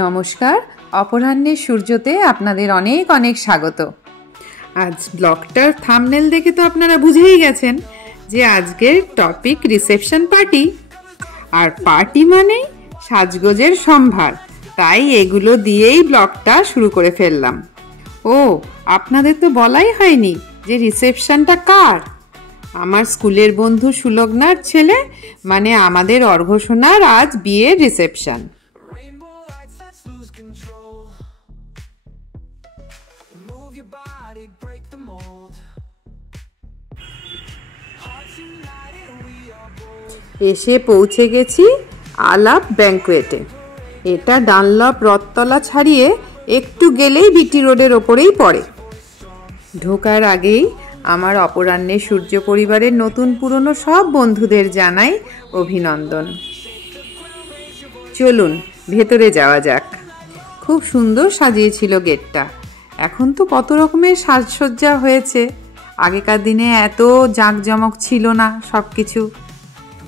নমস্কার, অপরাহ্নের সূর্যতে আপনাদের অনেক অনেক স্বাগত। আজ ব্লগটার থাম্বনেল দেখে তো আপনারা বুঝেই গেছেন যে আজকের টপিক রিসেপশন পার্টি। আর পার্টি মানেই সাজগোজের সম্ভার, তাই এগুলো দিয়েই ব্লগটা শুরু করে ফেললাম। ও, আপনাদের তো বলাই হয়নি যে রিসেপশনটা কার। আমার স্কুলের বন্ধু সুলগ্নার ছেলে, মানে আমাদের অর্ঘ্যসোনার আজ বিয়ের রিসেপশন। এসে পৌঁছে গেছি আলাপ ব্যাংকুয়েটে। এটা ডানলপ রথতলা ছাড়িয়ে একটু গেলেই বিটি রোডের ওপরেই পড়ে। ঢোকার আগেই আমার অপরাহ্নের সূর্য পরিবারের নতুন পুরনো সব বন্ধুদের জানাই অভিনন্দন। চলুন ভেতরে যাওয়া যাক। খুব সুন্দর সাজিয়েছিল গেটটা। এখন তো কত রকমের সাজসজ্জা হয়েছে, আগেকার দিনে এত জাঁকজমক ছিল না সব কিছু।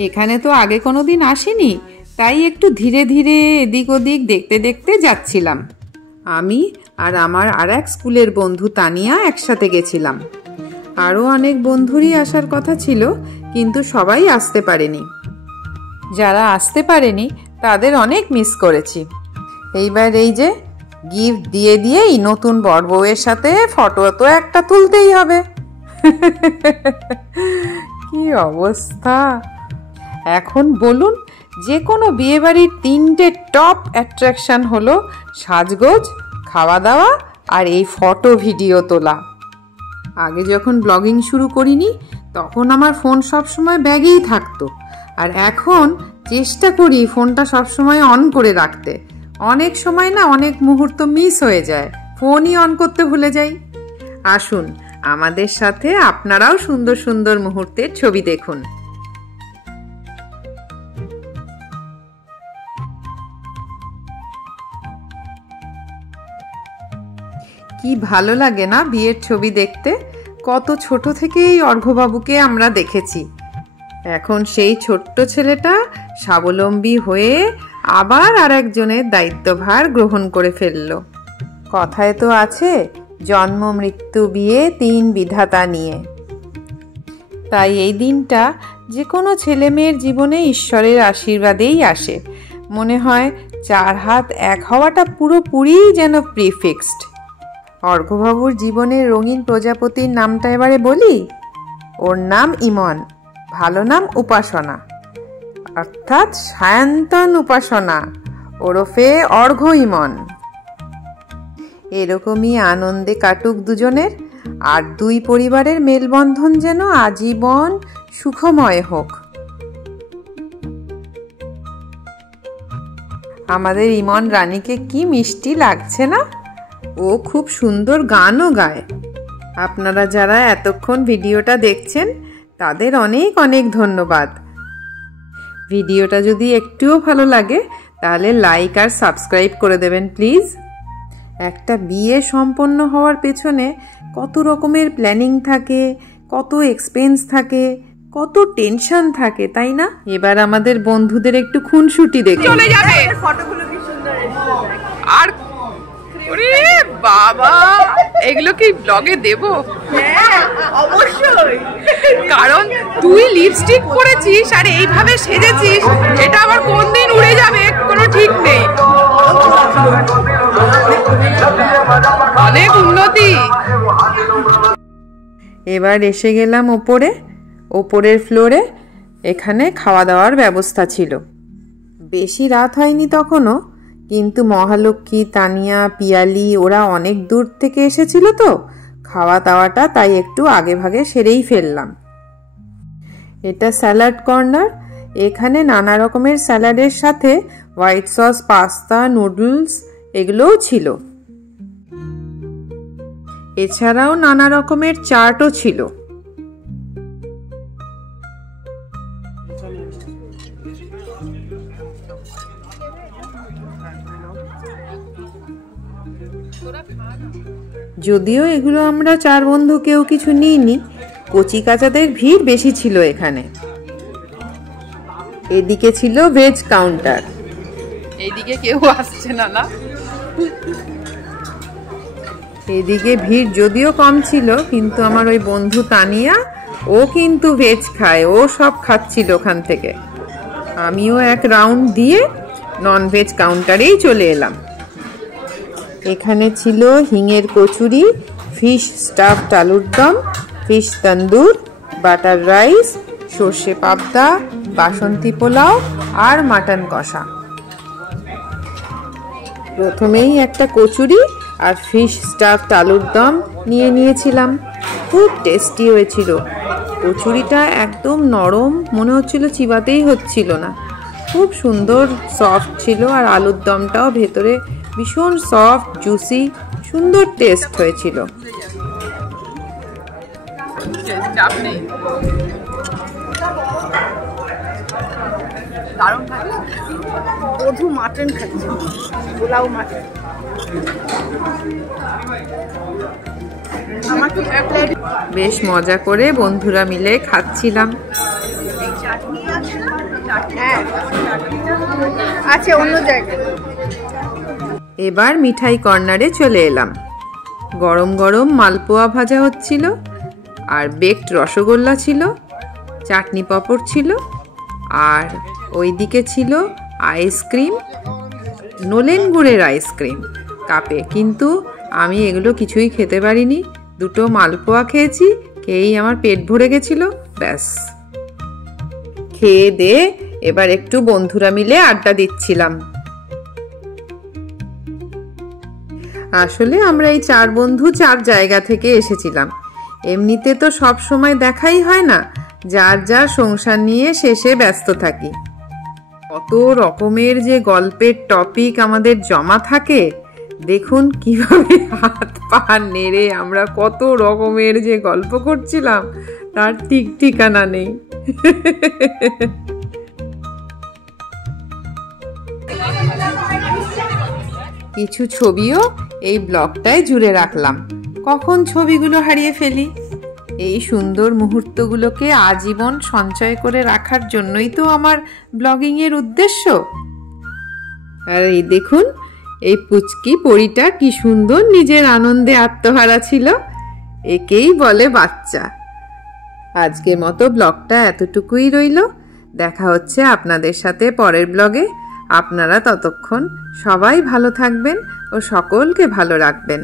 এখানে তো আগে কোনো দিন আসিনি, তাই একটু ধীরে ধীরে এদিক ওদিক দেখতে দেখতে যাচ্ছিলাম। আমি আর আমার আর এক স্কুলের বন্ধু তানিয়া একসাথে গেছিলাম। আরও অনেক বন্ধুরই আসার কথা ছিল, কিন্তু সবাই আসতে পারেনি। যারা আসতে পারেনি তাদের অনেক মিস করেছি। এইবার এই যে গিফট দিয়ে দিয়েই নতুন বর বউয়ের সাথে ফটো তো একটা তুলতেই হবে। কি অবস্থা! এখন বলুন, যে কোনো বিয়েবাড়ির তিনটে টপ অ্যাট্রাকশন হলো সাজগোজ, খাওয়া দাওয়া আর এই ফটো ভিডিও তোলা। আগে যখন ব্লগিং শুরু করিনি তখন আমার ফোন সবসময় ব্যাগেই থাকতো, আর এখন চেষ্টা করি ফোনটা সবসময় অন করে রাখতে। অনেক সময় না অনেক মুহূর্ত মিস হয়ে যায়, ফোনই অন করতে ভুলে যাই। আসুন আমাদের সাথে আপনারাও সুন্দর সুন্দর মুহূর্তের ছবি দেখুন। কি ভালো লাগে না বিয়ের ছবি দেখতে। কত ছোট থেকেই অর্ঘ্যবাবুকে আমরা দেখেছি। এখন সেই ছোট্ট ছেলেটা স্বাবলম্বী হয়ে আবার আর একজনের দায়িত্বভার গ্রহণ করে ফেলল। কথায় তো আছে, জন্ম মৃত্যু বিয়ে তিন বিধাতা নিয়ে। তাই এই দিনটা যে কোনো ছেলে মেয়ের জীবনে ঈশ্বরের আশীর্বাদেই আসে। মনে হয় চার হাত এক হওয়াটা পুরোপুরি যেন প্রিফিক্সড। অর্ঘ্যবাবুর জীবনের রঙিন প্রজাপতির নামটা এবারে বলি। ওর নাম ইমন, ভালো নাম উপাসনা, অর্থাৎ সায়ন্তন উপাসনা ওরফে অর্ঘ্য ইমন। এরকমই আনন্দে কাটুক দুজনের, আর দুই পরিবারের মেলবন্ধন যেন আজীবন সুখময় হোক। আমাদের ইমন রানীকে কি মিষ্টি লাগছে না? ও খুব সুন্দর গানও গায়। আপনারা যারা এতক্ষণ ভিডিওটা দেখছেন তাদের অনেক অনেক ধন্যবাদ। ভিডিওটা যদি একটুও ভালো লাগে তাহলে লাইক আর সাবস্ক্রাইব করে দেবেন প্লিজ। একটা বিয়ে সম্পন্ন হওয়ার পেছনে কত রকমের প্ল্যানিং থাকে, কত এক্সপেন্স থাকে, কত টেনশন থাকে, তাই না? এবার আমাদের বন্ধুদের একটু খুনসুটি দেখে চলে যাবে। ফটোগুলো কি সুন্দর। আর ওরে বাবা, এগুলো কি ব্লগে দেব? হ্যাঁ অবশ্যই, কারণ তুই লিপস্টিক পরেছিস আর এইভাবে সেজেছিস, এটা আবার কোন দিন উড়ে যাবে কোনো ঠিক নেই। অনেক উন্নতি। এবার এসে গেলাম ওপরের ফ্লোরে। এখানে খাওয়া দাওয়ার ব্যবস্থা ছিল। বেশি রাত হয়নি তখনও, কিন্তু মহালক্ষ্মী, তানিয়া, পিয়ালি ওরা অনেক দূর থেকে এসেছিল তো খাওয়া দাওয়াটা তাই একটু আগে ভাগে সেরেই ফেললাম। এটা স্যালাড কর্নার। এখানে নানা রকমের স্যালাডের সাথে হোয়াইট সস, পাস্তা, নুডলস এগুলোও ছিল। এছাড়াও নানা রকমের চাটও ছিল। যদিও এগুলো আমরা চার বন্ধু কেউ কিছু নিইনি, কচি কাচাদের ভিড় বেশি ছিল এখানে। এদিকে ছিল ভেজ কাউন্টার। এইদিকে কেউ আসছে না না। এদিকে ভিড় যদিও কম ছিল, কিন্তু আমার ওই বন্ধু তানিয়া ও কিন্তু ভেজ খায়, ও সব খাচ্ছিল ওখান থেকে। আমিও এক রাউন্ড দিয়ে নন ভেজ কাউন্টারেই চলে এলাম। এখানে ছিল হিঙের কচুরি, ফিশ স্টাফড আলুর দম, ফিশ তন্দুর, বাটার রাইস, সর্ষে পাবদা, বাসন্তী পোলাও আর মাটন কষা। প্রথমেই একটা কচুরি আর ফিশ স্টাফড আলুর দম নিয়েছিলাম। খুব টেস্টি হয়েছিল। কচুরিটা একদম নরম, মনে হচ্ছিল চিবাতেই হচ্ছিল না। খুব সুন্দর সফট ছিল, আর আলুর দমটাও ভেতরে ভীষণ সফট জুসি, সুন্দর টেস্ট হয়েছিল। বেশ মজা করে বন্ধুরা মিলে খাচ্ছিলাম। এবার মিঠাই কর্নারে চলে এলাম। গরম গরম মালপোয়া ভাজা হচ্ছিল, আর বেকড রসগোল্লা ছিল, চাটনি পাঁপড় ছিল, আর ওইদিকে ছিল আইসক্রিম, নলেন গুড়ের আইসক্রিম কাপে। কিন্তু আমি এগুলো কিছুই খেতে পারিনি। দুটো মালপোয়া খেয়েছি, খেয়েই আমার পেট ভরে গেছিল। ব্যাস, খেয়ে দিয়ে এবার একটু বন্ধুরা মিলে আড্ডা দিচ্ছিলাম। আসলে আমরা এই 4 বন্ধু 4 জায়গা থেকে এসেছিলাম। এমনিতে তো সব সময় দেখাই হয় না, যার যার সংসার নিয়ে শেষে ব্যস্ত থাকি। কত রকমের যে গল্পের টপিক আমাদের জমা থাকে, দেখুন কিভাবে হাত পা নেড়ে আমরা কত রকমের যে গল্প করছিলাম, তার ঠিক ঠিকানা নেই। কিছু ছবিও এই ব্লগটায় জুড়ে রাখলাম, কখন ছবিগুলো হারিয়ে ফেলি। এই সুন্দর মুহূর্তগুলোকে আজীবন সঞ্চয় করে রাখার জন্যই তো আমার ব্লগিংয়ের উদ্দেশ্য। আর এই দেখুন, এই পুচকি পরীটা কি সুন্দর নিজের আনন্দে আত্মহারা ছিল। একেই বলে বাচ্চা। আজকের মতো ব্লগটা এতটুকুই রইল। দেখা হচ্ছে আপনাদের সাথে পরের ব্লগে। আপনারা ততক্ষণ সবাই ভালো থাকবেন ও সকলকে ভালো রাখবেন।